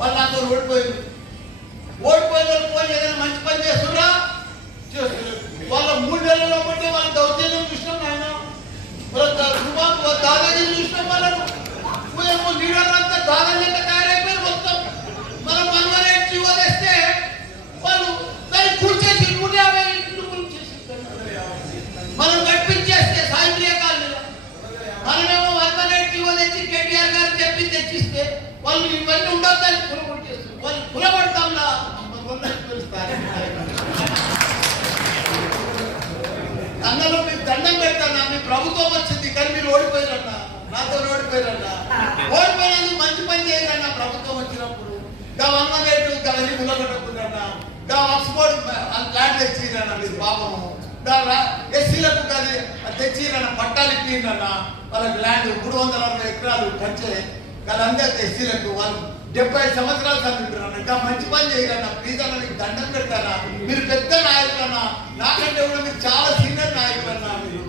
వాళ్ళు నాతో ఓడిపోయింది ఓడిపోయిన వాళ్ళు పోయి ఏదైనా మంచి పని చేస్తున్నా చేస్తున్నారు. వాళ్ళు ఇవన్నీ ఉండొద్దని చేస్తారు వాళ్ళు కులగొడతాంలా పిలుస్తారు. అన్నలో మీకు దండం పెడతానా? మీ ప్రభుత్వం వచ్చింది కానీ మీరు ఓడిపోయారన్నా? నాతో ఓడిపోయారన్నా? ఓడిపోయినందుకు మంచి పని చేయాలన్నా ప్రభుత్వం వచ్చినప్పుడు? గా వంద వన్ ఎయిట్ అవన్నీ గా ఆక్స్ఫోర్డ్ ల్యాండ్ తెచ్చిరన్నా మీరు పాపము? ఎస్సీలకు కాదు తెచ్చిరన్న పట్టాలు ఇప్పిందన్న వాళ్ళకి ల్యాండ్ మూడు వందల అరవై ఎకరాలు పంచే వాళ్ళందరూ ఎస్సీలకు వాళ్ళు డెబ్బై సంవత్సరాలు చదువుతున్నారు ఇంకా మంచి పని చేయరన్న ప్లీజ్ అన్న మీకు దండం పెడతారా? మీరు పెద్ద నాయకులన్నా నాకంటే కూడా మీరు చాలా సీనియర్ నాయకులన్నా మీరు.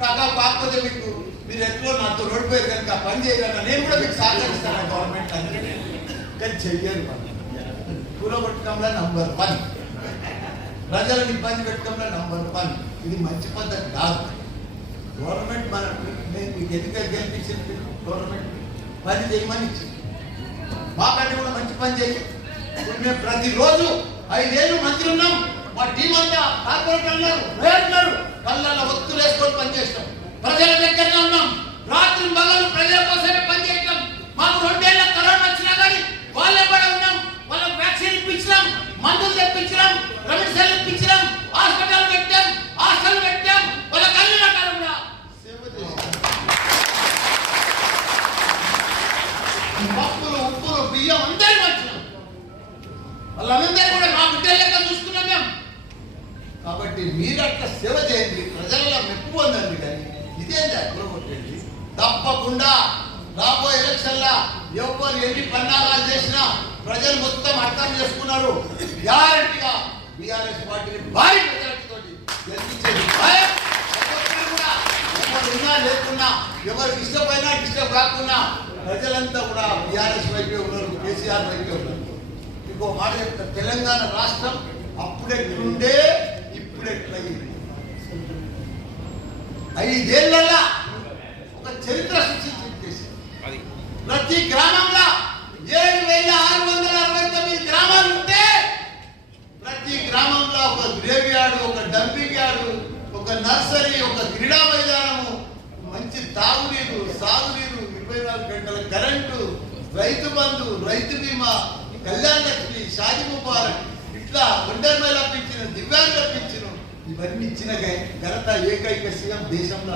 కాకా కాకపోతే మీకు మీరు ఎట్లో నాతో రోడ్డు పోయారు కనుక ఆ పని చేయాలన్నా నేను కూడా మీకు సహకరిస్తాను గవర్నమెంట్ అందరికీ కానీ చెయ్యరు కూలగొట్టడంలో నంబర్ వన్. ప్రజలను ఇబ్బంది పెట్టడంలో నంబర్ వన్. ఇది మంచి పద్ధతి కాదు. గవర్నమెంట్ మన నేను మీకు ఎందుకు గెలిపించింది? గవర్నమెంట్ పని చేయమని ఇచ్చింది మాకంటే కూడా మంచి పని చేయి ఇప్పుడు మేము ప్రతిరోజు ఐదేళ్ళు మంత్రి ఉన్నాం. మా టీం అంతా కార్పొరేట్ అన్నారు మేయర్ కళ్ళల్లో ఒత్తులు వేసుకొని పనిచేస్తాం ప్రజల దగ్గరనే ఉన్నాం. రాత్రి మగలు ప్రజల కోసమే పనిచేయటం మాకు రెండేళ్ళ కరోనా వచ్చినా కానీ వాళ్ళే కూడా ఉన్నాం. వాళ్ళకి వ్యాక్సిన్ ఇప్పించినాం. మందులు తెప్పించినాం. రెమెడీ ఇప్పించినాం. హాస్పిటల్ పెట్టాం హాస్టల్ పెట్టాం వాళ్ళకి అన్ని రకాలుగా సేవ చేస్తాం పప్పులు ఉప్పులు బియ్యం అందరూ వచ్చినాం వాళ్ళందరూ కూడా మా బిడ్డల లెక్క చూసుకున్నాం మేము. కాబట్టి మీరు అట్లా సేవ చేయండి ప్రజలలో మెప్పు పొందండి కానీ ఇదేంటి కొట్టండి తప్పకుండా రాబోయే ఎలక్షన్లా ఎవరు ఎన్ని పన్నాగాలు చేసినా ప్రజలు మొత్తం అర్థం చేసుకున్నారు. గ్యారంటీగా బీఆర్ఎస్ పార్టీని భారీ మెజార్టీతోటి గెలిపించేది ఎవరు ఉన్నా లేకున్నా ఎవరికి ఇష్టమైనా డిస్టర్బ్ కాకుండా ప్రజలంతా కూడా బీఆర్ఎస్ వైపే ఉన్నారు. వైపే ఉన్నారు. ఇంకో మాట చెప్తా. తెలంగాణ రాష్ట్రం అప్పుడెట్లుండే ఇప్పుడెట్లయింది ఐదేళ్ళలో ఒక చరిత్ర సృష్టించేసి అది. ప్రతి గ్రామంలో ఏడు వేల ఆరు వందల అరవై తొమ్మిది గ్రామాలు ఉంటే ప్రతి గ్రామంలో ఒక గ్రేవ్ యార్డ్ ఒక డంపింగ్ యార్డ్ ఒక నర్సరీ ఒక క్రీడా మైదానము మంచి తాగునీరు సాగునీరు ఇరవై నాలుగు గంటల రైతు బంధు రైతు బీమా కళ్యాణ లక్ష్మి షాది ముబారక్ ఇట్లా ఒంటరి మహిళ పింఛను దివ్యాంగుల పింఛను ఇవన్నీ ఇచ్చిన ఘనత ఏకైక సీఎం దేశంలో.